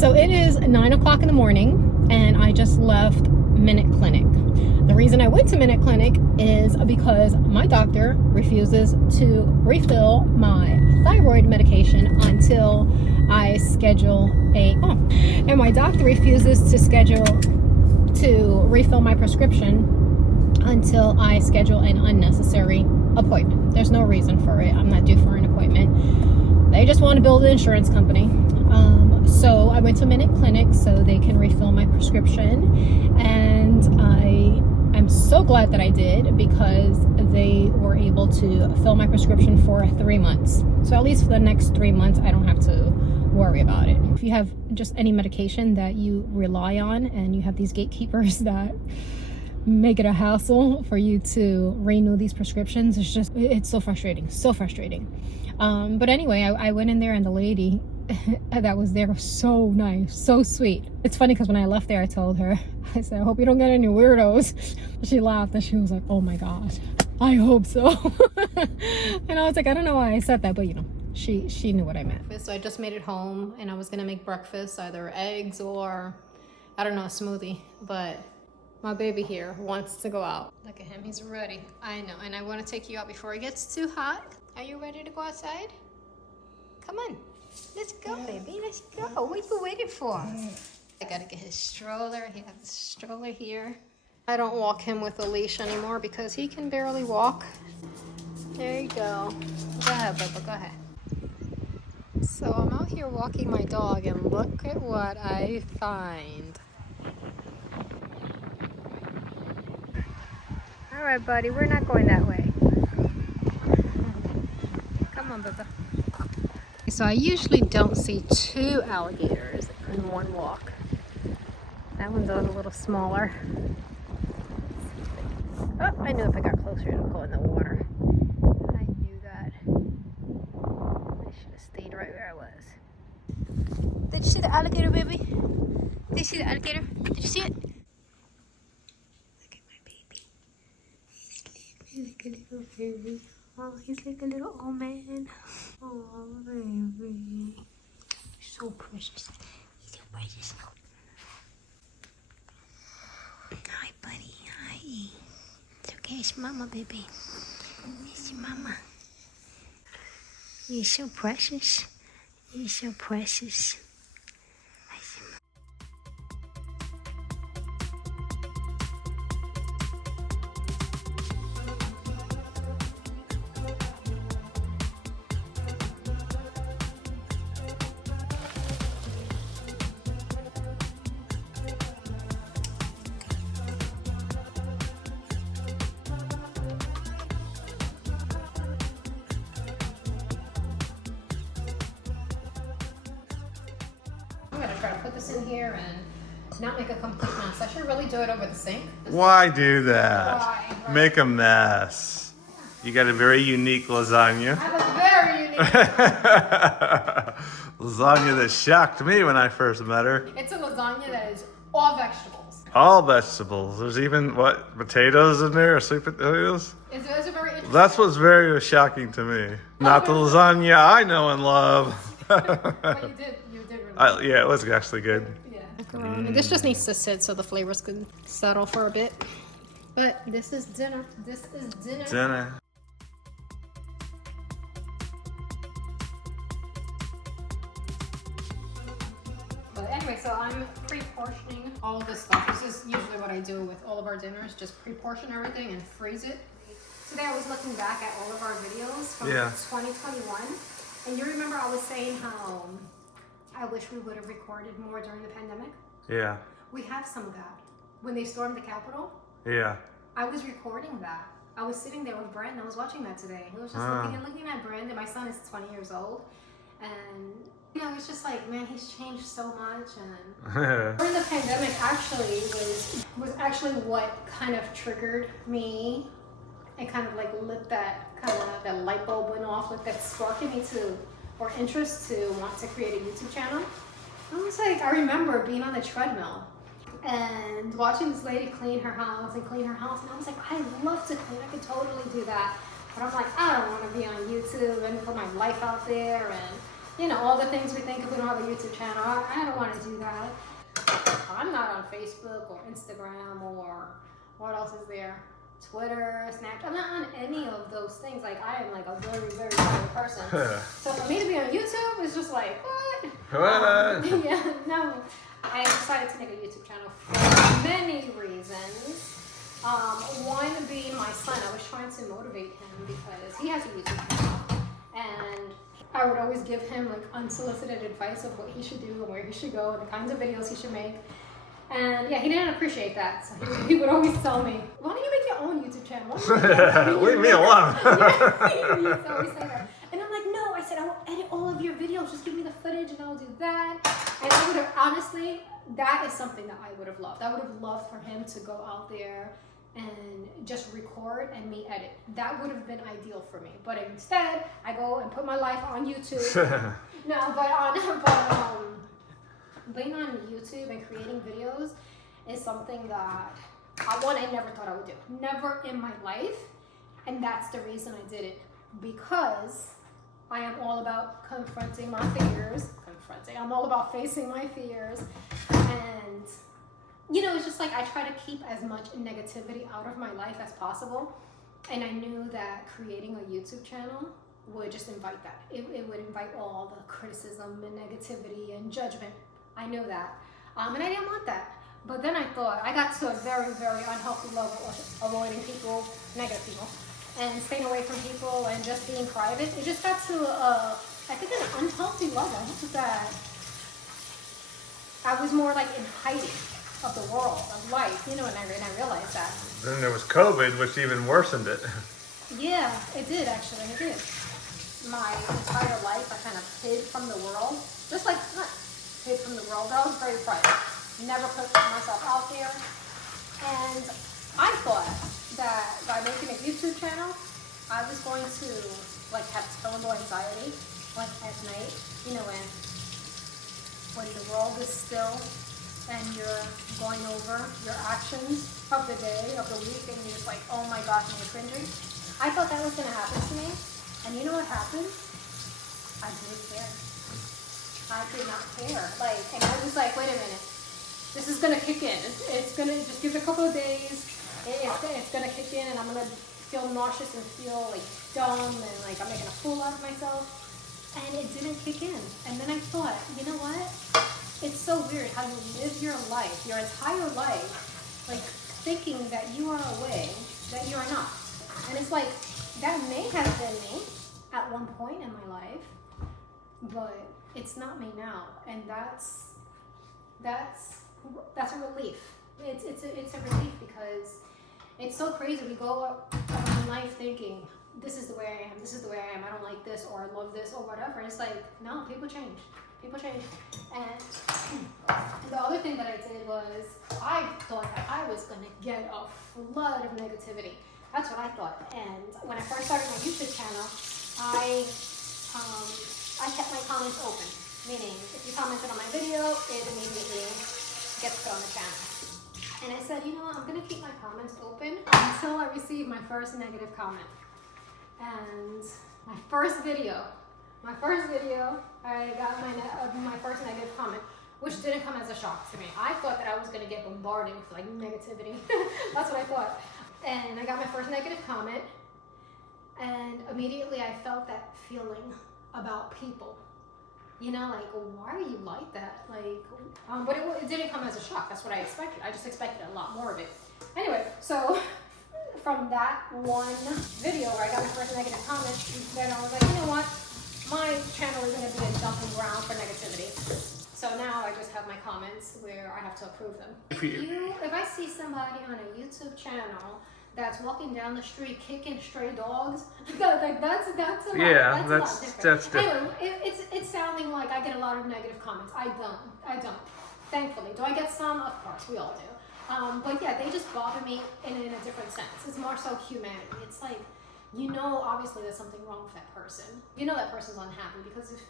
So it is 9 o'clock in the morning and I just left Minute Clinic. The reason I went to Minute Clinic is because my doctor refuses to refill my thyroid medication until I schedule and my doctor refuses to refill my prescription until I schedule an unnecessary appointment. There's no reason for it. I'm not due for an appointment. They just want to build an insurance company. So I went to Minute Clinic so they can refill my prescription, and I'm so glad that I did, because they were able to fill my prescription for 3 months. So at least for the next 3 months, I don't have to worry about it. If you have just any medication that you rely on and you have these gatekeepers that make it a hassle for you to renew these prescriptions, it's so frustrating, but anyway, I went in there and the lady that was there was so nice, so sweet. It's funny because when I left there, I told her, I said, I hope you don't get any weirdos. She laughed and she was like, oh my god, I hope so. And I was like, I don't know why I said that, but you know, she knew what I meant. So I just made it home and I was gonna make breakfast, either eggs or I don't know, a smoothie, but my baby here wants to go out. Look at him, he's ready. I know, and I want to take you out before it gets too hot. Are you ready to go outside? Come on, let's go, baby, let's go. What are you waiting for? I gotta get his stroller. He has his stroller here. I don't walk him with a leash anymore because he can barely walk. There you go. Go ahead, Bubba, go ahead. So I'm out here walking my dog and look at what I find. All right, buddy, we're not going that way. Come on, Bubba. So I usually don't see 2 alligators in one walk. That one's a little smaller. Oh, I knew if I got closer, it would go in the water. I knew that. I should have stayed right where I was. Did you see the alligator, baby? Did you see the alligator? Did you see it? Like a little baby. Oh, he's like a little old man. Oh, baby. So precious. He's so precious. Hi, buddy. Hi. It's okay. It's mama, baby. It's your mama. You're so precious. You're so precious. I'm gonna try to put this in here and not make a complete mess. I should really do it over the sink. Why do that? Why? Right? Make a mess. You got a very unique lasagna. I have a very unique lasagna. Lasagna that shocked me when I first met her. It's a lasagna that is all vegetables. All vegetables. There's even, potatoes in there? Or sweet potatoes? It's a very interesting. That's what's very shocking to me. Not the lasagna I know and love. But you did really. Yeah, it was actually good. Yeah. Macaroni. This just needs to sit so the flavors can settle for a bit. But this is dinner. This is dinner. Dinner. But anyway, so I'm pre-portioning all of this stuff. This is usually what I do with all of our dinners. Just pre-portion everything and freeze it. Today I was looking back at all of our videos from 2021. And you remember I was saying how I wish we would have recorded more during the pandemic? Yeah. We have some of that. When they stormed the Capitol, Yeah. I was recording that. I was sitting there with Brandon. I was watching that today. He was just looking at Brandon. My son is 20 years old. And, you know, it's just like, man, he's changed so much. And during the pandemic actually was actually what kind of triggered me. It kind of like lit that light bulb went off, with that spark in me or interest to want to create a YouTube channel. I was like, I remember being on the treadmill and watching this lady clean her house, and I was like, I love to clean, I could totally do that. But I'm like, I don't want to be on YouTube and put my life out there. And you know, all the things we think if we don't have a YouTube channel. I don't want to do that. I'm not on Facebook or Instagram or what else is there? Twitter, Snapchat. I'm not on any of those things. Like, I am like a very, very private person. So for me to be on YouTube is just like, what? Yeah, no. I decided to make a YouTube channel for many reasons. One being my son. I was trying to motivate him because he has a YouTube channel. And I would always give him like unsolicited advice of what he should do and where he should go and the kinds of videos he should make. And yeah, he didn't appreciate that. So he would always tell me, why don't you make your own YouTube channel? Leave me alone. He used to always say that. And I'm like, no, I said, I will edit all of your videos. Just give me the footage and I'll do that. And I would have, honestly, that is something that I would have loved. I would have loved for him to go out there and just record and me edit. That would have been ideal for me. But instead, I go and put my life on YouTube. Being on YouTube and creating videos is something that I never thought I would do. Never in my life. And that's the reason I did it. Because I am all about confronting my fears. I'm all about facing my fears. And, you know, it's just like I try to keep as much negativity out of my life as possible. And I knew that creating a YouTube channel would just invite that. It would invite all the criticism and negativity and judgment. I knew that. And I didn't want that. But then I thought, I got to a very, very unhealthy level of avoiding people, negative people, and staying away from people and just being private. It just got to, I think, an unhealthy level that I was more like in hiding of the world, of life, you know, and I realized that. Then there was COVID, which even worsened it. Yeah, it did actually, it did. My entire life, I kind of hid from the world, just like, not hid from the world, but I was very private. Never put myself out there. And I thought that by making a YouTube channel, I was going to like have terrible anxiety, like at night, you know, when the world is still and you're going over your actions of the day, of the week, and you're just like, oh my gosh, I'm cringing. I thought that was gonna happen to me. And you know what happened? I didn't care. I did not care. Like, and I was like, wait a minute. This is gonna kick in. It's gonna just give it a couple of days. It's gonna kick in, and I'm gonna feel nauseous and feel like dumb and like I'm making a fool out of myself. And it didn't kick in. And then I thought, you know what? It's so weird how you live your life, your entire life, like thinking that you are a way that you are not. And it's like that may have been me at one point in my life, but it's not me now, and that's a relief. It's a relief because it's so crazy. We go up in life thinking, this is the way I am, this is the way I am, I don't like this, or I love this, or whatever. And it's like, no, people change. People change. And the other thing that I did was, I thought that I was going to get a flood of negativity. That's what I thought. And when I first started my YouTube channel, I kept my comments open. Meaning, if you commented on my video, it immediately gets put on the channel. And I said, you know what, I'm going to keep my comments open until I receive my first negative comment. And my first video, I got my first negative comment, which didn't come as a shock to me. I thought that I was going to get bombarded with like negativity. That's what I thought. And I got my first negative comment, and immediately I felt that feeling about people. You know, like, why are you like that? Like, but it didn't come as a shock. That's what I expected. I just expected a lot more of it. Anyway, so from that one video where I got my first negative comment, then I was like, you know what? My channel is going to be a dumping ground for negativity. So now I just have my comments where I have to approve them. If I see somebody on a YouTube channel that's walking down the street kicking stray dogs, like that's a lot. Yeah, that's different. Anyway, it's sounding like I get a lot of negative comments. I don't. Thankfully, do I get some? Of course, we all do. But yeah, they just bother me in a different sense. It's more so humanity. It's like, you know, obviously there's something wrong with that person. You know that person's unhappy, because if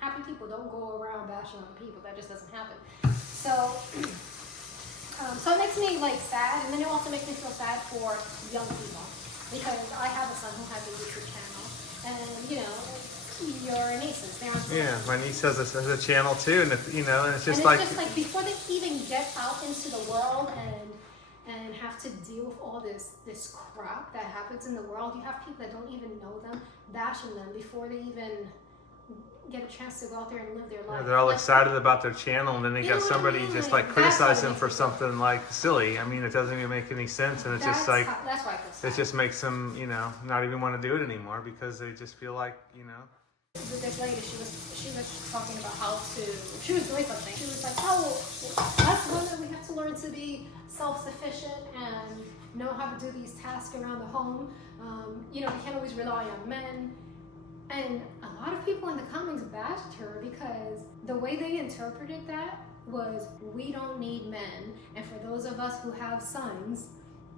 happy people don't go around bashing other people, that just doesn't happen. So it makes me like sad, and then it also makes me feel sad for young people, because I have a son who has a YouTube channel, and you know, your nieces. They're on Yeah, my niece has a channel too, and it's, you know, and it's just and like, it's just like before they even get out into the world and have to deal with all this crap that happens in the world, you have people that don't even know them bashing them before they even get a chance to go out there and live their life. yeah, they're all excited about their channel, and then they You got know what I somebody mean? just Like, like that's criticize what them makes for me something like silly. I mean, it doesn't even make any sense, and it's just like, that's why I feel sad. it just makes them, you know, not even want to do it anymore because they just feel like, you know. This lady, she was talking about how to, she was doing something. She was like, oh, us women, we have to learn to be self-sufficient and know how to do these tasks around the home. You know, we can't always rely on men. And a lot of people in the comments bashed her because the way they interpreted that was, we don't need men. And for those of us who have sons,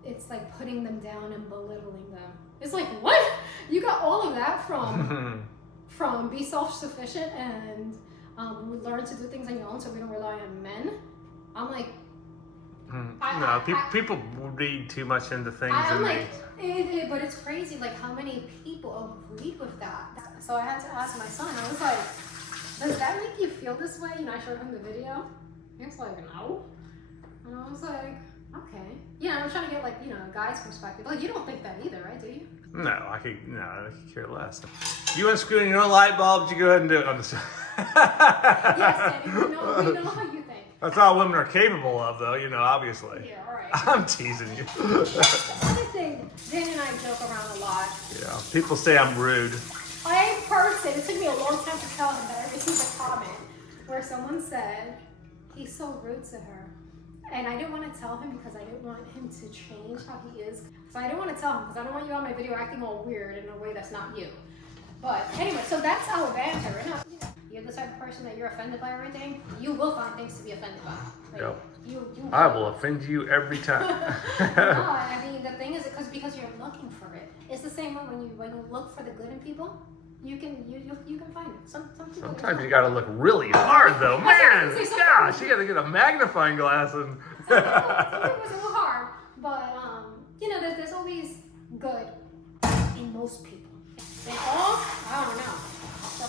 it's like putting them down and belittling them. It's like, what? You got all of that from be self-sufficient and learn to do things on your own so we don't rely on men. I'm like, people read too much into things. I'm like, but it's crazy, like how many people agreed with that. So I had to ask my son. I was like, does that make you feel this way? You know, I showed him the video. He was like, no. And I was like, okay. Yeah, I'm trying to get like, you know, a guy's perspective. Like, you don't think that either, right? Do you? No, I could care less. You unscrewing your own light bulbs, you go ahead and do it. I'm just... Yes, Danny, we know how you think. That's all women are capable of, though, you know, obviously. Yeah, all right. I'm teasing you. That's the other thing. Dan and I joke around a lot. Yeah, people say I'm rude. I personally, it took me a long time to tell him that I received a comment where someone said, he's so rude to her. And I didn't want to tell him because I didn't want him to change how he is. So I didn't want to tell him because I don't want you on my video acting all weird in a way that's not you. But anyway, so that's our banter. And you're the type of person that you're offended by everything, you will find things to be offended by. Like, Yep. You I will offend you every time. No, I mean, the thing is, because you're looking for it. It's the same way when you look for the good in people, you can find it. Some people. Sometimes you gotta look really hard, though. Man, gosh, you gotta get a magnifying glass and. Some people it's a little hard, but you know, there's always good in most people. They all, I don't know. So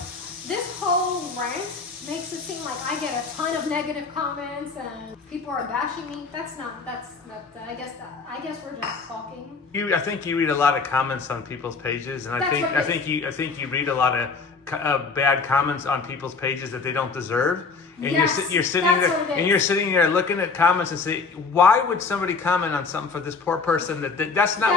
this whole rant makes it seem like I get a ton of negative comments and people are bashing me. That's not. I guess we're just talking. I think you read a lot of comments on people's pages, and I think you read a lot of bad comments on people's pages that they don't deserve. And yes, you're sitting there looking at comments and say, why would somebody comment on something for this poor person that's not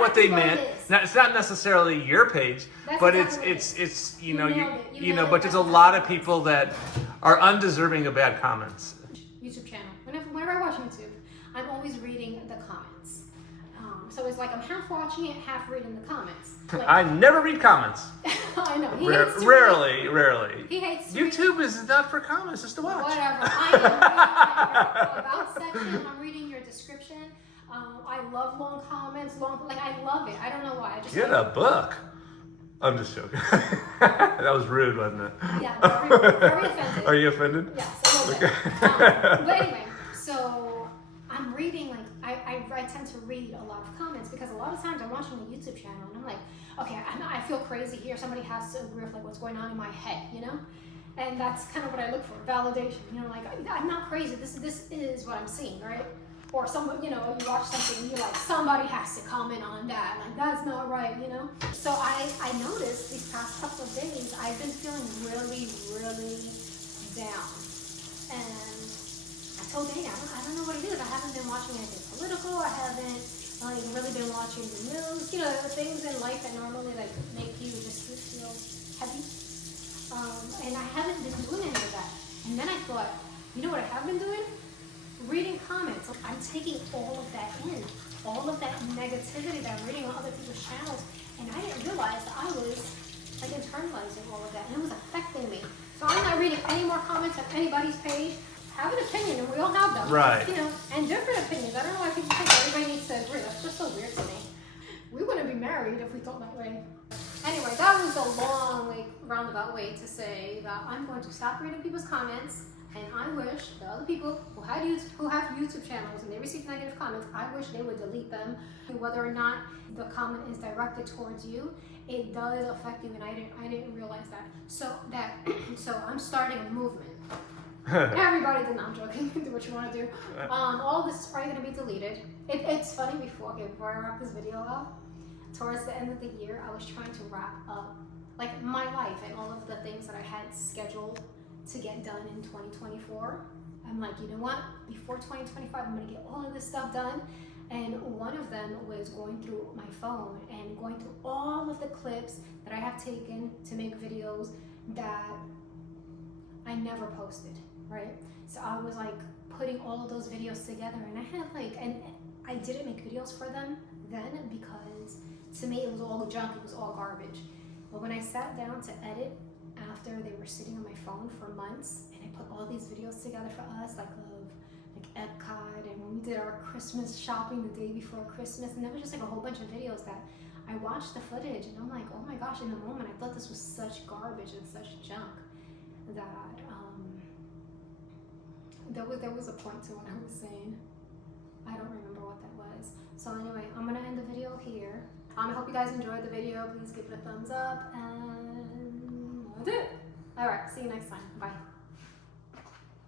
what they meant. It's not necessarily your page, but it's you know, but there's a lot of people that are undeserving of bad comments. YouTube channel. Whenever I watch YouTube, I'm always reading the comments. So it's like I'm half watching it, half reading the comments. Like, I never read comments. I know. Rarely. He hates YouTube is not for comments, just to watch. Whatever. I am reading your about section. I'm reading your description. I love long comments. I love it. I don't know why. I just get a book. I'm just joking. That was rude, wasn't it? Yeah, very offended. Are you offended? Yes, a little bit. But anyway, so I'm reading, like, I tend to read a lot of comments because a lot of times I'm watching a YouTube channel and I'm like, okay, I feel crazy here. Somebody has to agree with like what's going on in my head, you know? And that's kind of what I look for, validation. You know, like, I'm not crazy. This is what I'm seeing, right? Or someone, you know, you watch something and you're like, somebody has to comment on that. Like, that's not right, you know? So I noticed these past couple of days, I've been feeling really, really down. And I told Dana, I don't know what it is. I haven't been watching anything political. I haven't really been watching the news. You know, the things in life that normally like make you just feel heavy. And I haven't been doing any of that. And then I thought, you know what I have been doing? Reading comments. I'm taking all of that in. All of that negativity that I'm reading on other people's channels. And I didn't realize that I was like internalizing all of that. And it was affecting me. So I'm not reading any more comments on anybody's page. Have an opinion, and we all have them. Right. You know, and different opinions. I don't know why people think everybody needs to agree. That's just so weird to me. We wouldn't be married if we thought that way. Anyway, that was a long, roundabout way to say that I'm going to stop reading people's comments, and I wish wish the other people who have YouTube channels and they receive negative comments, I wish they would delete them. Whether or not the comment is directed towards you, it does affect you, and I didn't realize that. So I'm starting a movement. Everybody did not, I'm joking. Do what you want to do. All this is probably going to be deleted. It's funny, before I wrap this video up, towards the end of the year, I was trying to wrap up like my life and all of the things that I had scheduled to get done in 2024. I'm like, you know what? Before 2025, I'm going to get all of this stuff done. And one of them was going through my phone and going through all of the clips that I have taken to make videos that I never posted, right? So I was like putting all of those videos together, and I had like, and I didn't make videos for them then because to me it was all junk, it was all garbage. But when I sat down to edit after they were sitting on my phone for months, and I put all these videos together for us, like Epcot, and when we did our Christmas shopping the day before Christmas, and there was just like a whole bunch of videos that I watched the footage, and I'm like, oh my gosh, in the moment I thought this was such garbage and such junk that there was a point to what I was saying. I don't remember what that was. So anyway, I'm gonna end the video here. I hope you guys enjoyed the video. Please give it a thumbs up, and that's it. All right, see you next time. Bye.